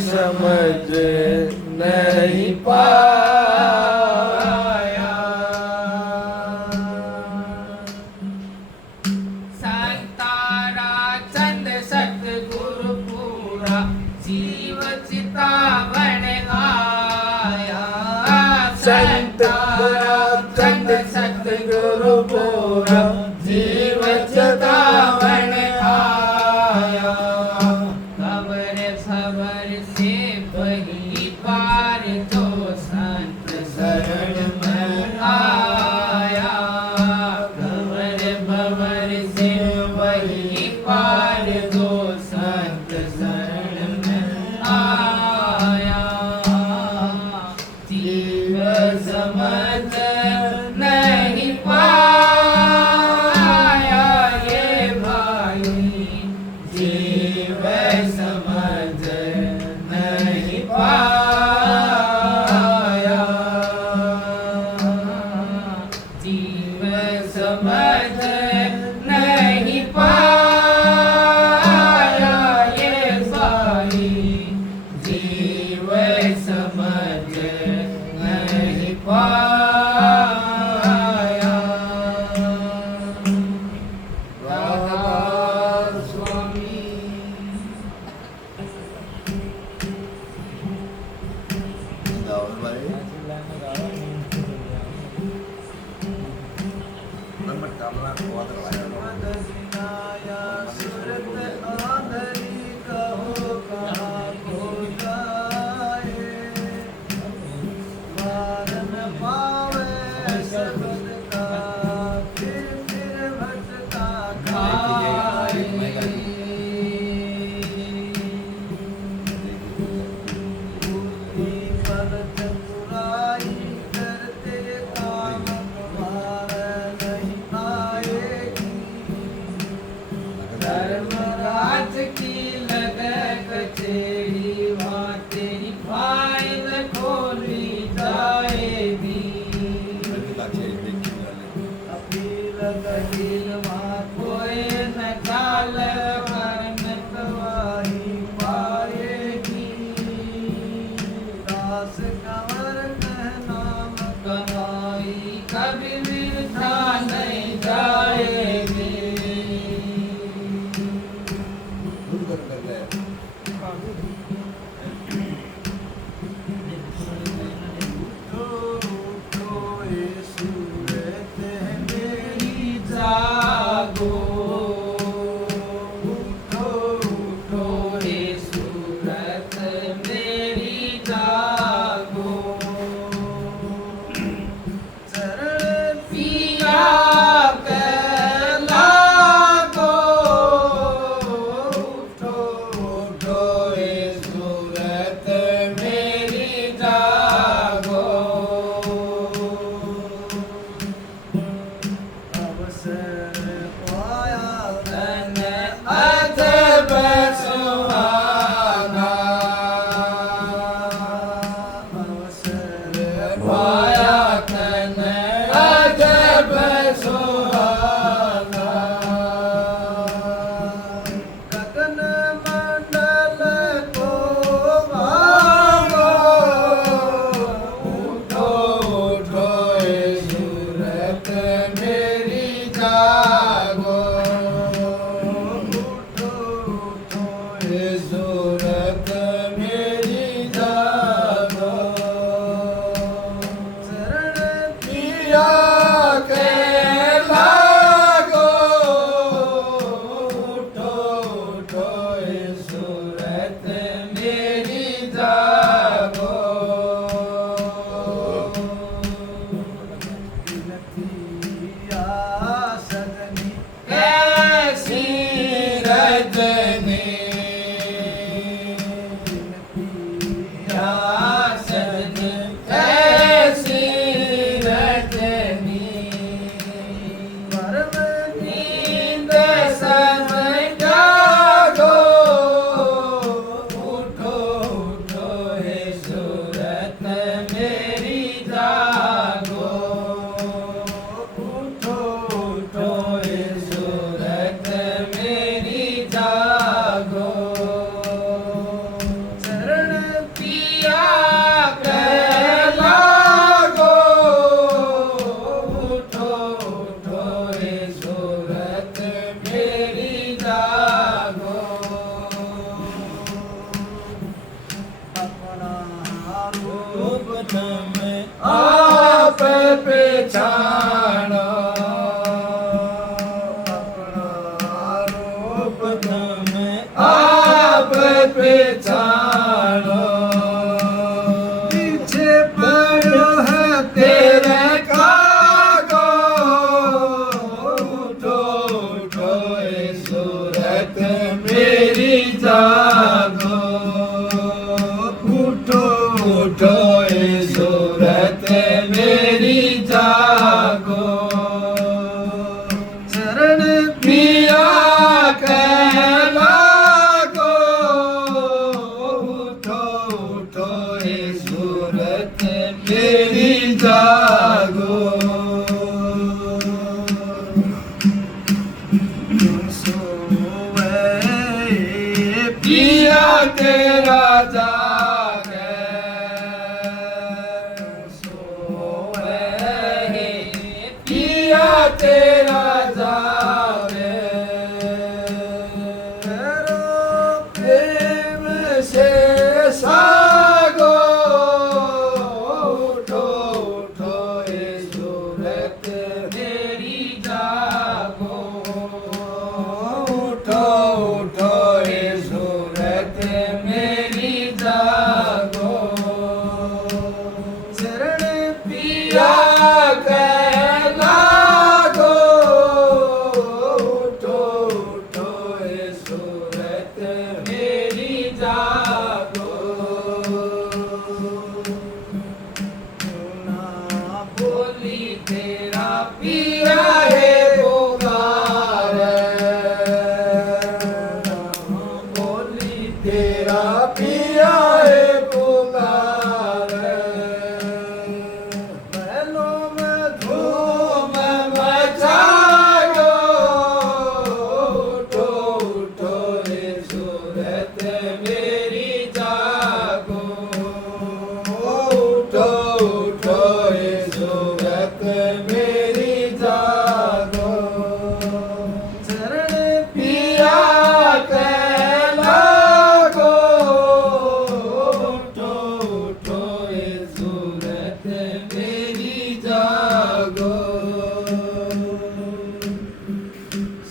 समझ नहीं पाया। संतारा चंद सतगुरु पूरा जीव चितावन आया। संतारा चंद सतगुरु पूरा जीव चितावन आया। खबर खबर से वही पार जो संत शरण में आया। खबर खबर से वही पार जो संत शरण में आया। जीव समझ नहीं पाया ये भाई। जीव समझ नहीं पाया। जीव समझ नहीं पाया ये भाई। जीव समझ नहीं पाया। राधा स्वामी दाऊद भाई नंबर कामना हुआ तो मदसिनाया सुरत आदरी कहो कहाँ को जाए। वारन पावे शब्द का फिर भटका खाए। बुद्धि फलत बुराई करते काम तुम्हार नहीं आएगी। धर्मराज की लगन कचेरी वहाँ तेरी फाइल खोली जाएगी। अपील कबील वहाँ कोई न चाल वरन गवाही पाएगी। दास कंवर कह नाम कमाई कभी वृथा नहीं जाएगी। उठो ये सूरत मेरी जागो। उठो उठो ये सूरत मेरी जागो। चरण पिया के लागो। उठो उठो ये सूरत मेरी जागो। अवसर पाया तन अजब सुहाना। अवसर पाया तन अजब सुहाना। गगन मंडल को भागो। उठो उठो ये सूरत मेरी जागो। उठो उठो ये सूरत मेरी जागो। चरण पिया के लागो। उठो उठो ये सूरत मेरी जागो। सजनी कैसी रजनी તમે આપ પછાણો રૂપ તમે આપ પછાણો पीछे पड़ो है तेरे कागो उठो उठो ए सूरत मेरी जागो उठो उठो ए सूरत मेरी जागो शरण पिया के लागो उठो उठो ए सूरत मेरी जागो सोवे पिया तेरा जागे सोवे पिया तेरा जागे तेरो प्रेम से सागो उठो उठो ए सूरत मेरी जागो उठो उठो ए सूरत मेरी जागो शरण पिया के लागो उठो उठो ए सूरत मेरी जागो ना बोली तेरा पिया है पुकार बोली तेरा पिया है पुकार बैलों में धूम मचाओ उठो उठो ए सूरत मेरी जागो उठो उठो ए सूरत मेरी जागो शरण पिया के लागो उठो उठो ए सूरत मेरी जागो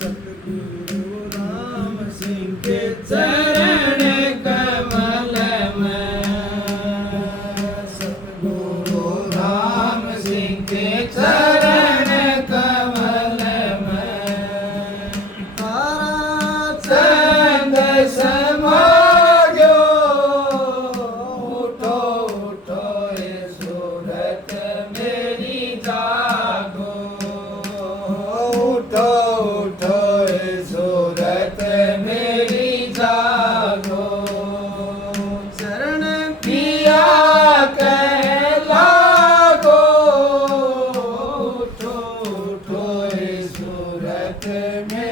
सतगुरु राम सिंह के चरण कमल में सतगुरु राम सिंह के चरण कमल में तारा चंद समागो उठो उठो ए सूरत मेरी जागो उठो उठो ए सूरत मेरी जागो शरण पिया के लागो उठो उठो ए सूरत में